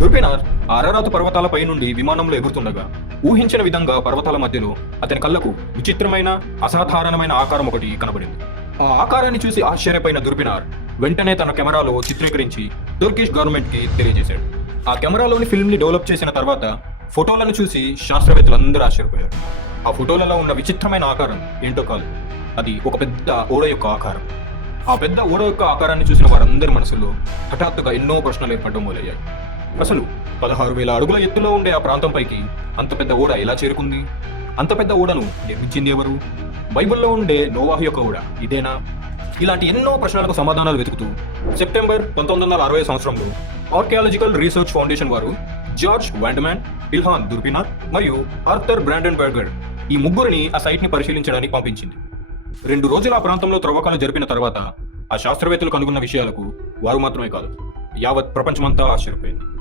దుర్బినార్ అరరాతు పర్వతాలపై నుండి విమానంలో ఎగురుతుండగా ఊహించిన విధంగా పర్వతాల మధ్యలో అతని కళ్ళకు విచిత్రమైన అసాధారణమైన ఆకారం ఒకటి కనబడింది. ఆ ఆకారాన్ని చూసి ఆశ్చర్యపోయిన దుర్బినార్ వెంటనే తన కెమెరాలో చిత్రీకరించి టర్కిష్ గవర్నమెంట్ కి తెలియజేశాడు. ఆ కెమెరాలోని ఫిల్మ్ ని డెవలప్ చేసిన తర్వాత ఫోటోలను చూసి శాస్త్రవేత్తలందరూ ఆశ్చర్యపోయారు. ఆ ఫోటోలలో ఉన్న విచిత్రమైన ఆకారం ఏంటో కాదు, అది ఒక పెద్ద ఓడ యొక్క ఆకారం. ఆ పెద్ద ఓడ యొక్క ఆకారాన్ని చూసిన వారందరి మనసులో హఠాత్తుగా ఎన్నో ప్రశ్నలు ఏర్పడడం మొదలయ్యాయి. అసలు 16,000 అడుగుల ఎత్తులో ఉండే ఆ ప్రాంతంపైకి అంత పెద్ద ఓడ ఎలా చేరుకుంది? అంత పెద్ద ఓడను నిర్మించింది ఎవరు? బైబిల్లో ఉండే నోవాహు యొక్క ఓడ ఇదేనా? ఇలాంటి ఎన్నో ప్రశ్నలకు సమాధానాలు వెతుకుతూ సెప్టెంబర్ 1960 సంవత్సరంలో ఆర్కియాలజికల్ రీసెర్చ్ ఫౌండేషన్ వారు జార్జ్ వాండమాన్, ఇల్హాన్ దుర్బినార్ మరియు ఆర్థర్ బ్రాండెన్బర్గర్ ఈ ముగ్గురిని ఆ సైట్ ని పరిశీలించడానికి పంపించింది. 2 రోజులు ఆ ప్రాంతంలో త్రవ్వకాలు జరిపిన తర్వాత ఆ శాస్త్రవేత్తలు కనుగొన్న విషయాలకు వారు మాత్రమే కాదు, యావత్ ప్రపంచమంతా ఆశ్చర్యపోయింది.